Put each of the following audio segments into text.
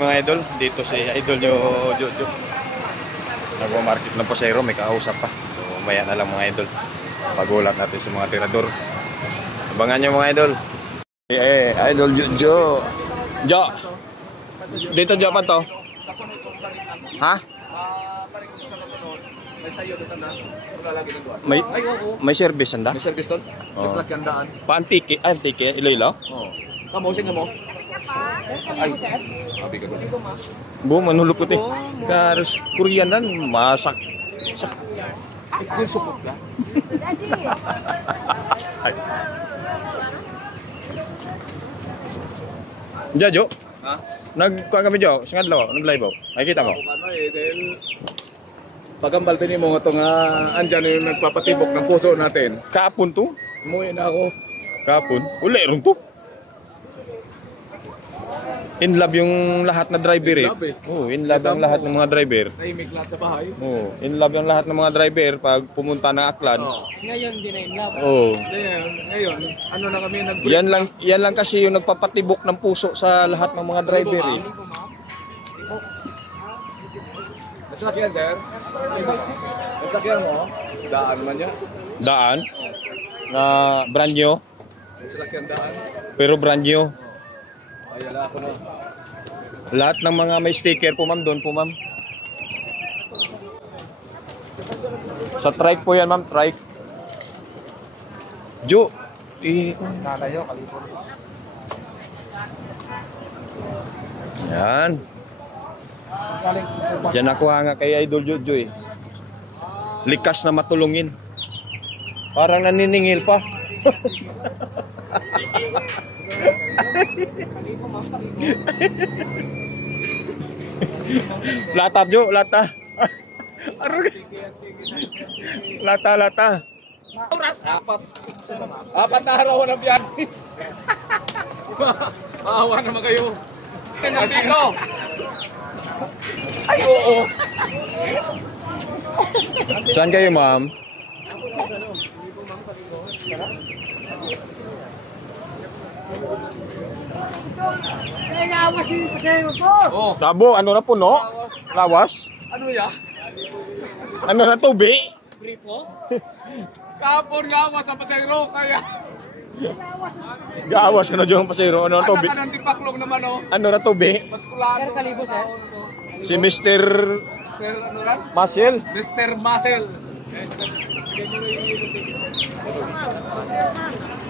Mga idol, dito si idol nyo Jojo. Nagmamarket ng pasero, may kausap pa. So maya na lang mga idol. Pagulat natin sa mga tirador. Abangan nyo mga idol. Idol Jojo. Jo. Dito Jo pa to. Ha? May service anda? May service doon? Mas lakyandaan. Paantiki, antiki, ilo-ilo? Oo. Kamu, sige mo. Ay, sabi ka doon. Bu, manulog ko te. Karos Koreanan, masak. Ikul sukot ka? Diyan, Jo? Ha? Nagkuhan kami, Jo? Singadlaw, nag-live ako. Nakikita mo? Ano eh, dahil pagambal din mo nga ito nga andyan yung nagpapatibok ng puso natin. Kaapon to? Umuwi na ako. Kaapon? Uli, rin to. In love yung lahat na driver eh. In love eh. Oo, in love yung lahat ng mga driver. Nahimik lahat sa bahay. Oo, in love yung lahat ng mga driver pag pumunta ng Aklan. Oo. Ngayon, di na in love. Oo. Ngayon, ano na kami nag Yan lang kasi yung nagpapatibok ng puso sa lahat ng mga driver eh. Nasakyan, sir? Nasakyan mo? Daan man niya? Daan na brand new, Nasakyan daan? pero brand new. Ay, ala ako na. Lahat ng mga may sticker po ma'am, doon po ma'am. Sa trike po yan ma'am, trike. Jo, yan. Diyan ako hanga kay Idol Jojo eh. Likas na matulungin. Parang naniningil pa. Lata Jo, lata. Lata. Oras, apat na araw na biyan. Maawa naman kayo. Kasino? Ay, oo. Saan kayo ma'am? Oh. Labo, ano na puno? Lawas? Ano ya? Ano na tubi? Gripo? Kapon gawas sa pasayro kaya. Gaawas ka na dyan pasero. Ano na tubi? Asa ka ng tipaklong naman oh. Ano na tubi? Maskulado. Kalibo, sir. Si Mr. Mr. Ano lang? Marcel. Mr. Muscle.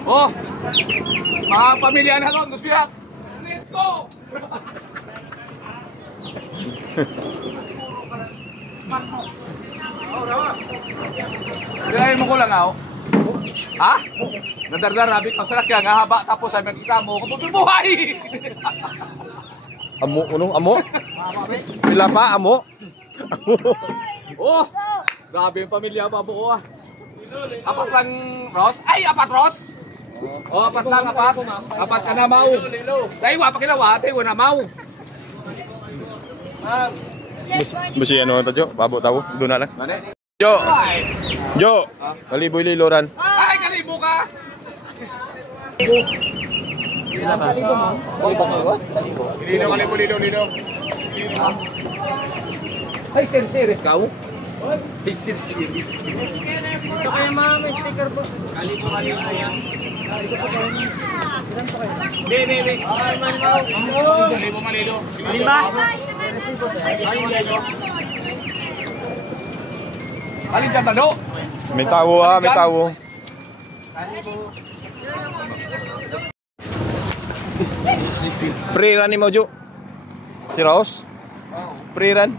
Oh! Mga pamilya na doon, Guspiat! Let's go! Kaya mo ko lang ako. Ha? Nadardarabi pag salakyan nga haba tapos ay magkita mo kung buhay! Amo, amo? Pila pa, amo? Oh! Grabe yung pamilya babuo ah. Apat lang, Ross? Ay, apat, Ross! Oh, apat lang, apat. Apat ka na, Mau. Dahil wapa kinawa, dahil wala Mau. Basi ano ito, Jo? Babo tao? Doon na lang. Mane? Jo! Jo! Kaliboy liloran. Ay, kalibo ka! Lino. Ay, serious ka, oh? Ay, serious. Ito kaya mga may sticker po. Kalibo yan. Hindi. Kalibo malilo. Lima? Alin dyan, Tado? May tawo ah, may tawo. Pre-run ni mo, Jo. Si Ross? Pre-run.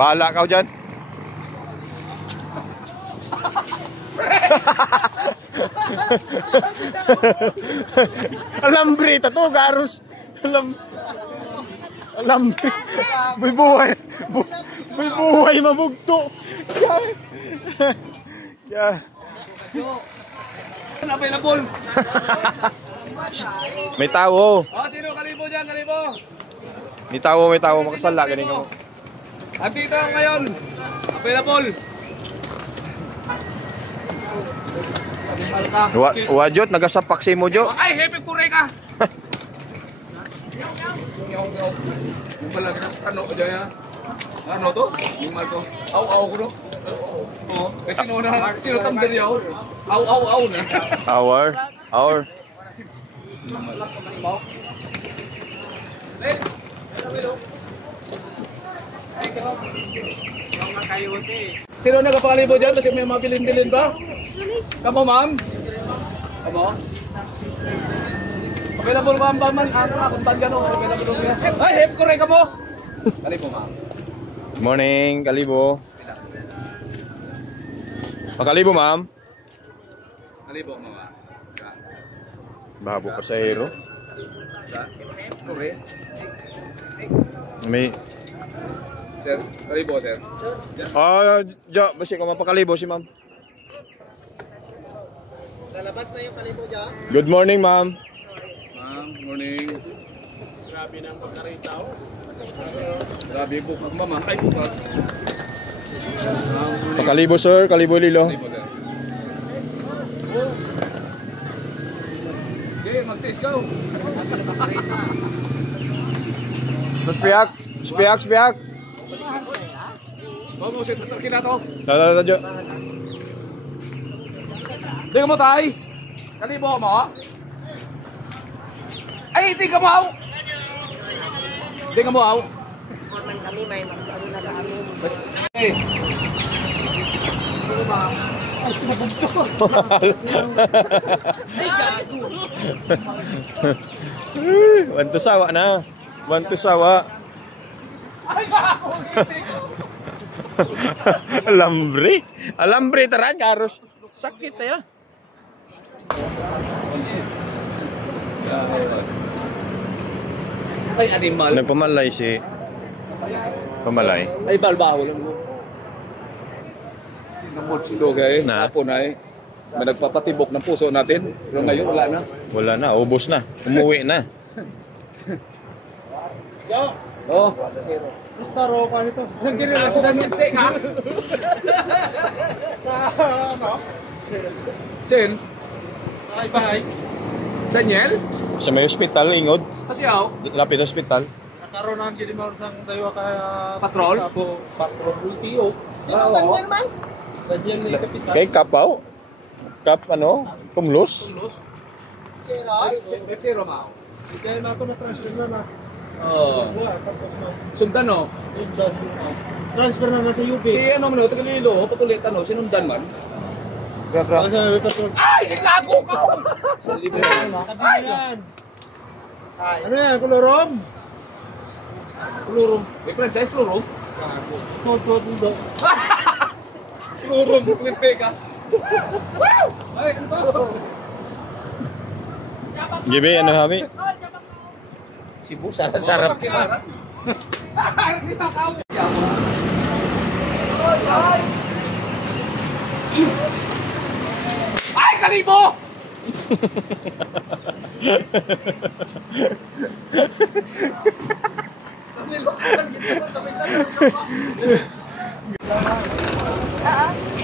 Bahala ka dyan. Alambre, tato, garus. Alambre. May buhay mabugto. Yeah. Available. May tao. Oh, sino kalibo dyan, kalibo? May tao. Makasala, ganing ka mo. Andito ako ngayon. Available. Wajot, nagasapak si mo, Jo. Ay, happy pure ka. pala ano dyan. Ano to? Yung mal ko. Aw ko no. Oo. Kasi sino tamder yaw? Aw na. Hour. Sino nagpapakalibo dyan? Kasi may mabilin-bilin ba? Kamu, ma'am? Kamu? Available ba ang baman? Ano na, kung gano'n? Available ba? Ay, hep ko rin kamo! Kalibo, ma'am. Morning, Kalibo. Kalibo, ma'am. Kalibo, ma'am. Babo pasahero. Sa? Okay. May... Sir, kalibo, sir. Basi ko mapakalibo si ma'am. Lalabas na yung kalibo dyan. Good morning, ma'am. Ma'am, morning. Grabe na ang pagkaritaw. Grabe po, ma'am. Ay, kusas. Pakalibo, sir. Kalibo, Lilo. Kalibo, sir. Oh. Okay, mag-taste ka. Spiak. Vamos, sir. Tatarkin na to. Dadyo. Tingnan mo, tay. Kalibo mo. Ay, tingnan mo, aw. Tingnan mo, aw. Sportman kami, may mag-ano na sa amin. Hey. Wanto sawa na. Wanto sawa. Ay, ako. Alambre taran karos. Sakit ya. Ay, animal. Nagpamalay si Pamalay. Ay, balbaho lang mo. Namot si Dogay. Na. Tapon ay. May nagpapatibok ng puso natin. Pero ngayon, wala na. Wala na, ubos na. Umuwi na. Yo! Oh. Gusto ro pa nito. Saan ginila Ako sa ang hindi ka. Sa ano? Sin? Sa bahay. Daniel? Sa may hospital, ingod. Kasi ako. Lapit hospital. Nakaroon ang gini mo sang tayo kaya Patrol? Patrol LTO. Sino Daniel man? Daniel ni kapitan. Kay Kapaw. Tumlos. Tulus? Zero? F0 mao. Kaya nato na transfer na. Oo. Wala tapos na. Sundan no? Sundan. Transfer na sa UP. Si ano man, Tagalilo, pakulitan no, sinundan man. Kasi patrol. Ay, lago ka! Sa libre na. Tabi yan. Ano yan? Kolorom? Plurum. May franchise, plurum. Todo do. Plurum, klinte ka. Wow! Ay, ano ba? Gibi, ano hami? Cebu sarap. Ay, kalibo!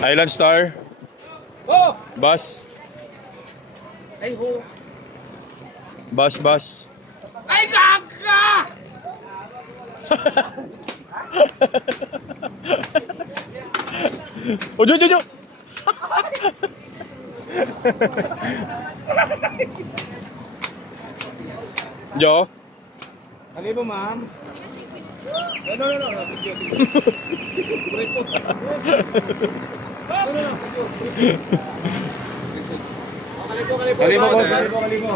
Island Star. Oh! Bus. Ay, ho. Bus. Ay, gaga! Ojo. Jo. Kalibo ma'am. No. Video. Repo. No. Kalibo. Kalibo.